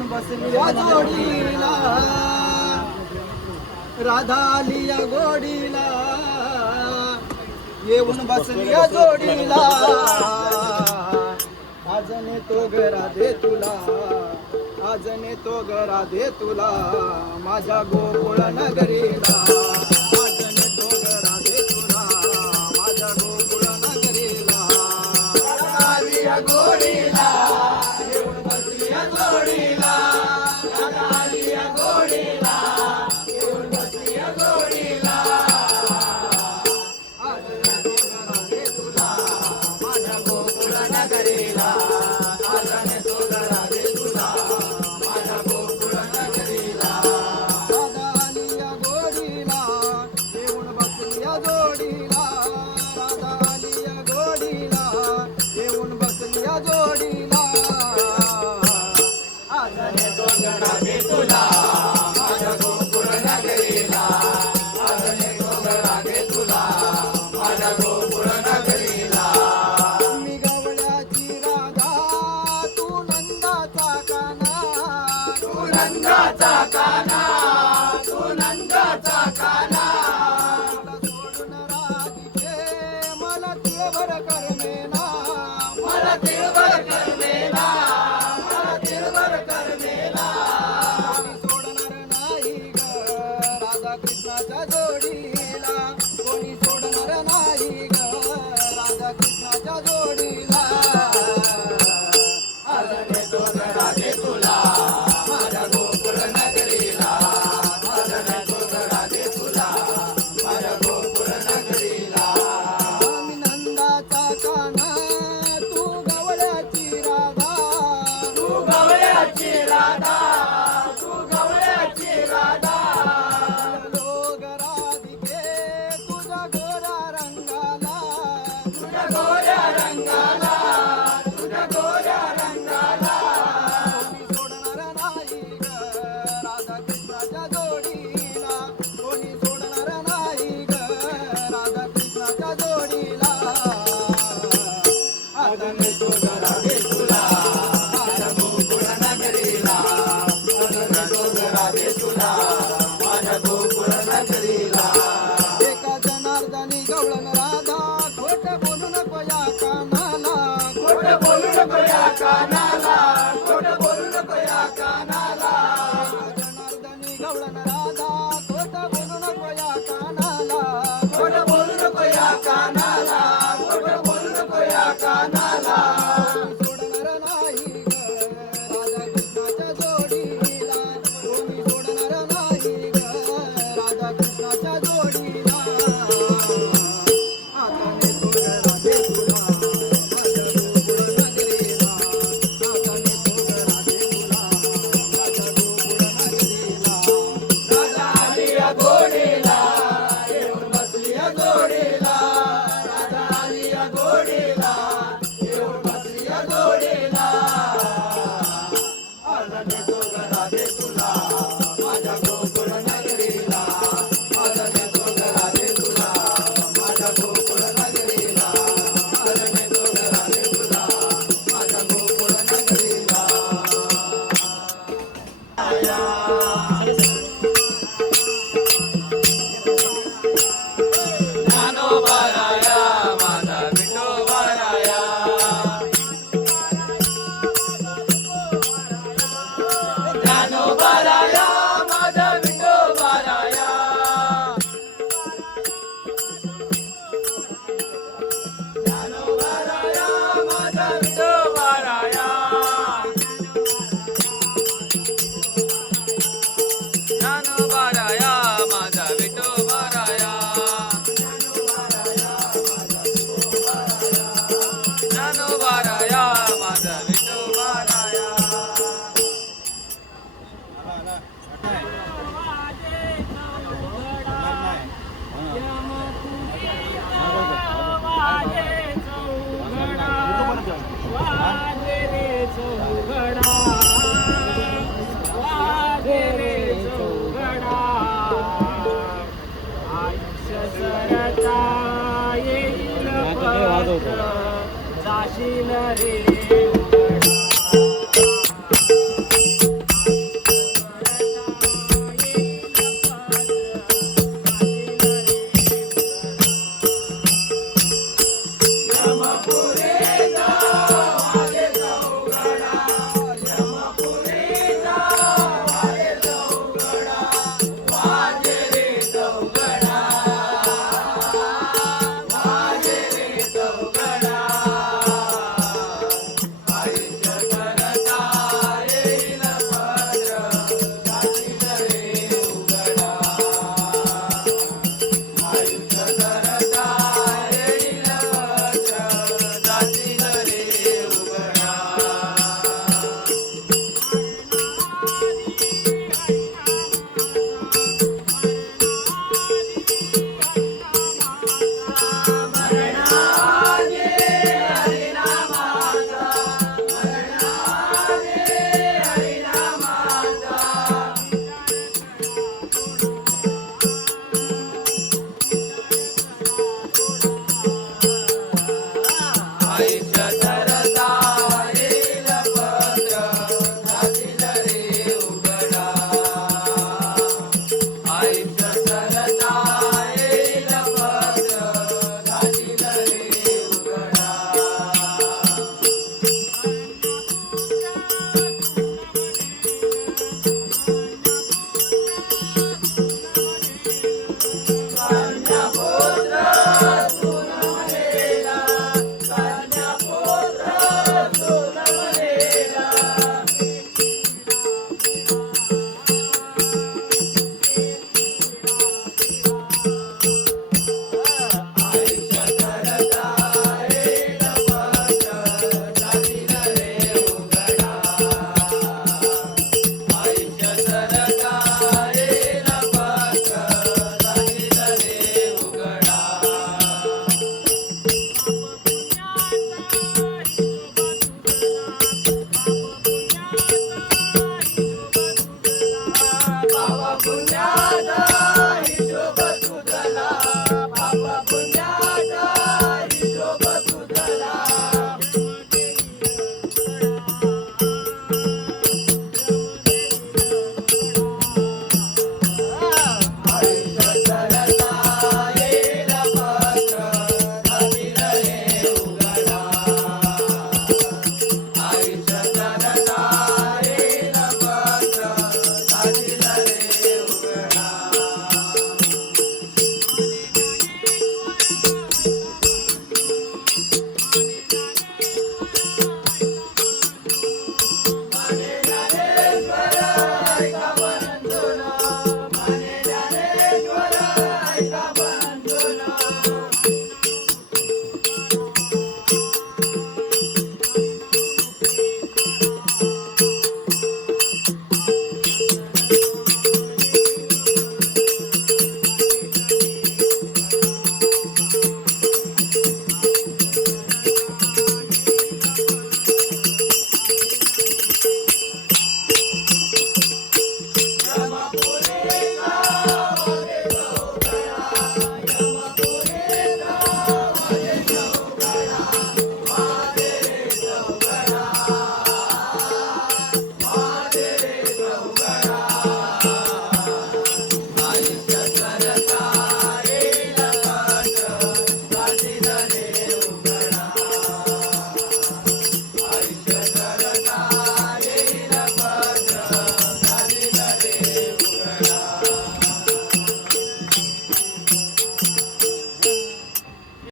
येऊन बसली या जोडीला, राधा आली या गोडीला, येऊन बसली या जोडीला, आज नेतो ग राधे तुला, आज नेतो ग राधे तुला, माझ्या गोकुळ नगरीला, आज नेतो ग राधे तुला, माझ्या गोकुळ नगरीला, आली या गोडीला, येऊन बसली या जोडीला, आली या गोडीला, येऊन बसली या जोडीला, आज नेतो ग राधे तुला, माझ्या गोकुळ नगरीला, आज नेतो ग राधे तुला, माझ्या गोकुळ नगरीला, राधा आली या गोडीला, येऊन बसली या जोडीला, राधा आली या गोडीला, येऊन बसली या जोडीला, आज नेतो ग राधे तुला, माझ्या गोकुळ नगरीला, आज नेतो ग राधे तुला, माझ्या गोकुळ नगरीला, मी गवळ्याची राधा, तू नंदाचा काना, तू नंदाचा काना, तू नंदाचा काना, तुला सोडून राधिके मला तिळभर करमेना, मला तिळभर करमेना, मला तिळभर करमेना, कोणी सोडणार नाही ग राधा कृष्णाच्या जोडीला, कोणी सोडणार नाही ग राधा कृष्णाच्या जोडीला, आज नेतो ग राधे तुला, माझ्या गोकुळ नगरीला, आज नेतो ग राधे तुला, माझ्या गोकुळ नगरीला, मी नंदाचा काना, तू गवळ्याची राधा, तू गवळ्याची राधा, तू गवळ्याची राधा, लोग राधिके तुझ्या गोऱ्या रंगाला, तुझ्या गोऱ्या रंगाला, तुझ्या गोऱ्या रंगाला, कोणी सोडणार नाही ग राधा कृष्णाच्या जोडीला, कोणी सोडणार नाही ग राधा कृष्णाच्या जोडीला, आज नेतो ग राधे तुला, माझ्या गोकुळ नगरीला, आज नेतो ग राधे तुला, माझ्या गोकुळ नगरीला, एका जनार्दनी गवळण राधा, खोट बोलू नको या कानाला, खोट बोलू नको या कानाला, खोट बोलू नको या कानाला, एका जनार्दनी गवळण राधा, खोट बोलू नको या कानाला, खोट बोलू नको या कानाला, खोट बोलू नको या कानाला, सोडणार नाही ग राधा कृष्णाच्या जोडीला, कोणी सोडणार नाही ग राधा कृष्णाच्या जोडीला, आता नेतो ग राधे तुला, माझ्या गोकुळ नगरीला, आता नेतो ग राधे तुला, माझ्या गोकुळ नगरीला, राधा आली या गोडीला, येऊन बसली या जोडीला, राधा आली या गोडीला, येऊन बसली या जोडीला, आज नेतो ग राधे तुला, माझ्या गोकुळ नगरीला, आज नेतो ग राधे तुला, माझ्या गोकुळ नगरीला, आज नेतो ग राधे तुला, माझ्या गोकुळ नगरीला, ज्ञानोबा राया, माझा विठोबा राया, ज्ञानोबा राया, माझा विठोबा राया, ज्ञानोबा राया, माझा विठोबा राया, ज्ञानोबा राया, माझा विठोबा राया, ज्ञानोबा राया, माझा विठोबा राया, जाशील रे